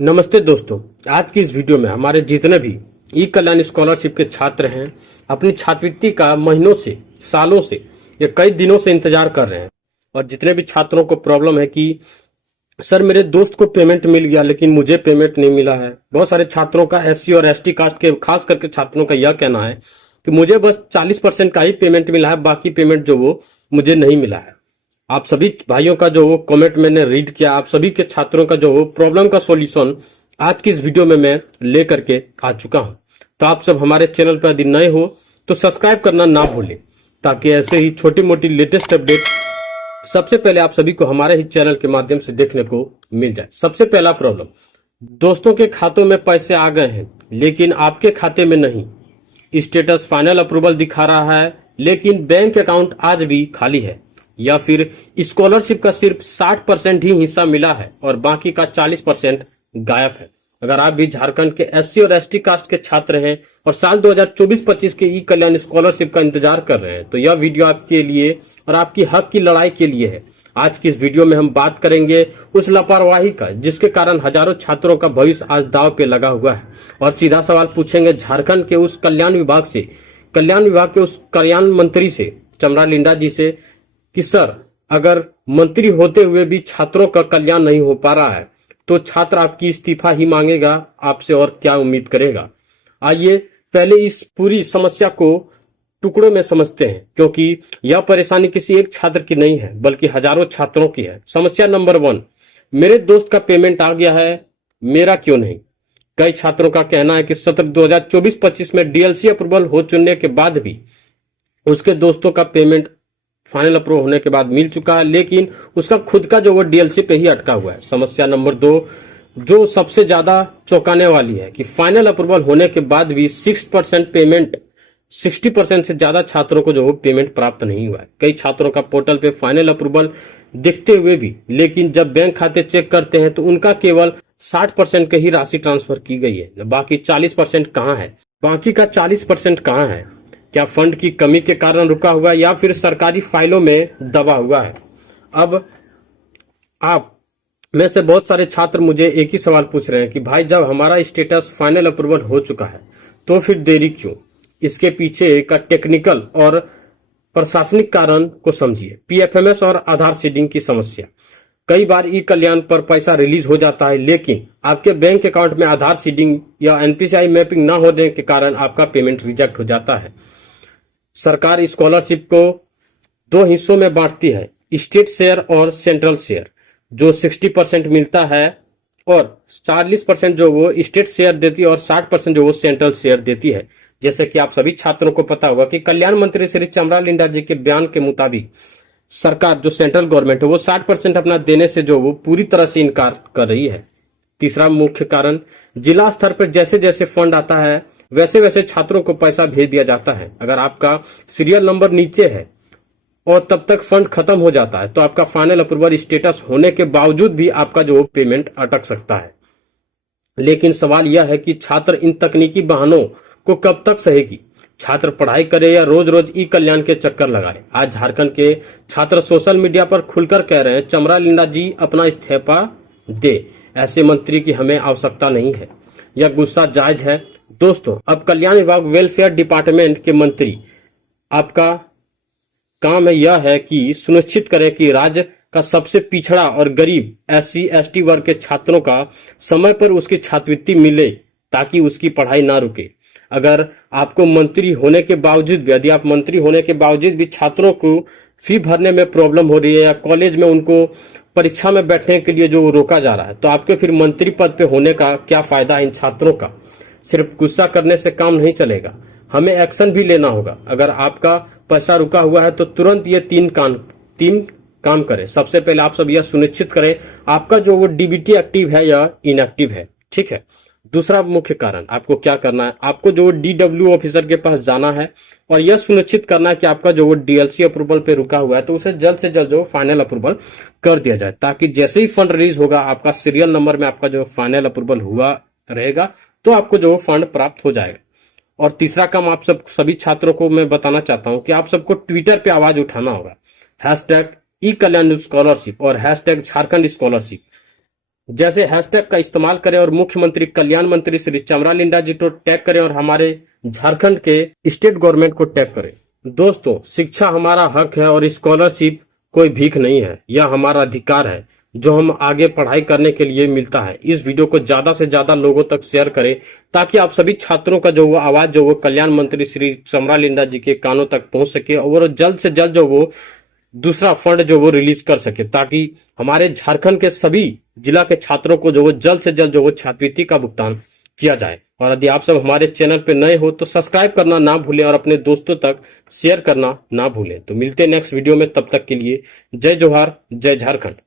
नमस्ते दोस्तों। आज की इस वीडियो में हमारे जितने भी ई कल्याण स्कॉलरशिप के छात्र हैं अपनी छात्रवृत्ति का महीनों से, सालों से या कई दिनों से इंतजार कर रहे हैं। और जितने भी छात्रों को प्रॉब्लम है कि सर मेरे दोस्त को पेमेंट मिल गया लेकिन मुझे पेमेंट नहीं मिला है। बहुत सारे छात्रों का एससी और एसटी कास्ट के खास करके छात्रों का यह कहना है कि मुझे बस 40% का ही पेमेंट मिला है, बाकी पेमेंट जो वो मुझे नहीं मिला है। आप सभी भाइयों का जो वो कमेंट मैंने रीड किया, आप सभी के छात्रों का जो वो प्रॉब्लम का सॉल्यूशन आज की इस वीडियो में मैं लेकर के आ चुका हूं। तो आप सब हमारे चैनल पर यदि नए हो तो सब्सक्राइब करना ना भूलें, ताकि ऐसे ही छोटी मोटी लेटेस्ट अपडेट सबसे पहले आप सभी को हमारे ही चैनल के माध्यम से देखने को मिल जाए। सबसे पहला प्रॉब्लम, दोस्तों के खातों में पैसे आ गए हैं लेकिन आपके खाते में नहीं। स्टेटस फाइनल अप्रूवल दिखा रहा है लेकिन बैंक अकाउंट आज भी खाली है, या फिर स्कॉलरशिप का सिर्फ 60% ही हिस्सा मिला है और बाकी का 40% गायब है। अगर आप भी झारखंड के एससी और एसटी कास्ट के छात्र हैं और साल 2024-25 के ई कल्याण स्कॉलरशिप का इंतजार कर रहे हैं तो यह वीडियो आपके लिए और आपकी हक की लड़ाई के लिए है। आज की इस वीडियो में हम बात करेंगे उस लापरवाही का जिसके कारण हजारों छात्रों का भविष्य आज दांव पे लगा हुआ है, और सीधा सवाल पूछेंगे झारखंड के उस कल्याण विभाग के उस कल्याण मंत्री से, चमरा लिंडा जी से, कि सर अगर मंत्री होते हुए भी छात्रों का कल्याण नहीं हो पा रहा है तो छात्र आपकी इस्तीफा ही मांगेगा, आपसे और क्या उम्मीद करेगा। आइए पहले इस पूरी समस्या को टुकड़ों में समझते हैं, क्योंकि यह परेशानी किसी एक छात्र की नहीं है बल्कि हजारों छात्रों की है। समस्या नंबर 1, मेरे दोस्त का पेमेंट आ गया है, मेरा क्यों नहीं। कई छात्रों का कहना है कि सत्र 2024-25 में डीएलसी अप्रूवल हो चुनने के बाद भी उसके दोस्तों का पेमेंट फाइनल अप्रूव होने के बाद मिल चुका है, लेकिन उसका खुद का जो वो डीएलसी पे ही अटका हुआ है। समस्या नंबर 2, जो सबसे ज्यादा चौंकाने वाली है, कि फाइनल अप्रूवल होने के बाद भी 60% से ज्यादा छात्रों को जो वो पेमेंट प्राप्त नहीं हुआ है। कई छात्रों का पोर्टल पे फाइनल अप्रूवल दिखते हुए भी, लेकिन जब बैंक खाते चेक करते हैं तो उनका केवल 60% की ही राशि ट्रांसफर की गई है। बाकी 40% कहाँ है? बाकी का 40% कहाँ है? क्या फंड की कमी के कारण रुका हुआ है या फिर सरकारी फाइलों में दबा हुआ है? अब आप में से बहुत सारे छात्र मुझे एक ही सवाल पूछ रहे हैं कि भाई जब हमारा स्टेटस फाइनल अप्रूवल हो चुका है तो फिर देरी क्यों? इसके पीछे का टेक्निकल और प्रशासनिक कारण को समझिए। पीएफएमएस और आधार सीडिंग की समस्या। कई बार ई कल्याण पर पैसा रिलीज हो जाता है लेकिन आपके बैंक अकाउंट में आधार सीडिंग या एनपीसीआई मैपिंग न होने के कारण आपका पेमेंट रिजेक्ट हो जाता है। सरकार स्कॉलरशिप को 2 हिस्सों में बांटती है, स्टेट शेयर और सेंट्रल शेयर, जो 60% मिलता है और 40% जो वो स्टेट शेयर देती है और 60% जो वो सेंट्रल शेयर देती है। जैसे कि आप सभी छात्रों को पता होगा कि कल्याण मंत्री श्री चमरा लिंडा जी के बयान के मुताबिक सरकार जो सेंट्रल गवर्नमेंट है वो 60% अपना देने से जो वो पूरी तरह से इनकार कर रही है। तीसरा मुख्य कारण, जिला स्तर पर जैसे जैसे फंड आता है वैसे वैसे छात्रों को पैसा भेज दिया जाता है। अगर आपका सीरियल नंबर नीचे है और तब तक फंड खत्म हो जाता है तो आपका फाइनल अप्रूवल स्टेटस होने के बावजूद भी आपका जो पेमेंट अटक सकता है। लेकिन सवाल यह है कि छात्र इन तकनीकी बहानों को कब तक सहेगी? छात्र पढ़ाई करे या रोज रोज ई कल्याण के चक्कर लगाए? आज झारखंड के छात्र सोशल मीडिया पर खुलकर कह रहे हैं चमरा लिंडा जी अपना इस्तीफा दे, ऐसे मंत्री की हमें आवश्यकता नहीं है। यह गुस्सा जायज है। दोस्तों, अब कल्याण विभाग वेलफेयर डिपार्टमेंट के मंत्री, आपका काम है यह है कि सुनिश्चित करें कि राज्य का सबसे पिछड़ा और गरीब एससी एसटी वर्ग के छात्रों का समय पर उसकी छात्रवृत्ति मिले ताकि उसकी पढ़ाई ना रुके। अगर आपको मंत्री होने के बावजूद भी, यदि आप मंत्री होने के बावजूद भी छात्रों को फी भरने में प्रॉब्लम हो रही है या कॉलेज में उनको परीक्षा में बैठने के लिए जो रोका जा रहा है, तो आपके फिर मंत्री पद पे होने का क्या फायदा इन छात्रों का? सिर्फ गुस्सा करने से काम नहीं चलेगा, हमें एक्शन भी लेना होगा। अगर आपका पैसा रुका हुआ है तो तुरंत ये तीन काम करें। सबसे पहले आप सब यह सुनिश्चित करें आपका जो वो डीबीटी एक्टिव है या इनएक्टिव है, ठीक है। दूसरा मुख्य कारण, आपको क्या करना है, आपको जो डीडब्ल्यू ऑफिसर के पास जाना है और यह सुनिश्चित करना है कि आपका जो वो डीएलसी अप्रूवल पे रुका हुआ है तो उसे जल्द से जल्द जो फाइनल अप्रूवल कर दिया जाए, ताकि जैसे ही फंड रिलीज होगा आपका सीरियल नंबर में आपका जो फाइनल अप्रूवल हुआ रहेगा तो आपको जो फंड प्राप्त हो जाएगा। और तीसरा काम आप सभी छात्रों को मैं बताना चाहता हूं कि आप सबको ट्विटर पे आवाज उठाना होगा, हैशटैग ई कल्याण स्कॉलरशिप और हैशटैग झारखंड स्कॉलरशिप। जैसे हैशटैग का इस्तेमाल करें और मुख्यमंत्री कल्याण मंत्री श्री चमरा लिंडा जी को टैग करें और हमारे झारखंड के स्टेट गवर्नमेंट को टैग करें। दोस्तों, शिक्षा हमारा हक है और स्कॉलरशिप कोई भीख नहीं है, यह हमारा अधिकार है जो हम आगे पढ़ाई करने के लिए मिलता है। इस वीडियो को ज्यादा से ज्यादा लोगों तक शेयर करें ताकि आप सभी छात्रों का जो वो आवाज जो वो कल्याण मंत्री श्री चमरा लिंडा जी के कानों तक पहुंच सके और जल्द से जल्द जो वो दूसरा फंड जो वो रिलीज कर सके, ताकि हमारे झारखंड के सभी जिला के छात्रों को जो वो जल्द से जल्द जो वो छात्रवृत्ति का भुगतान किया जाए। और यदि आप सब हमारे चैनल पे नए हो तो सब्सक्राइब करना ना भूलें और अपने दोस्तों तक शेयर करना ना भूलें। तो मिलते हैं नेक्स्ट वीडियो में, तब तक के लिए जय जोहार, जय झारखंड।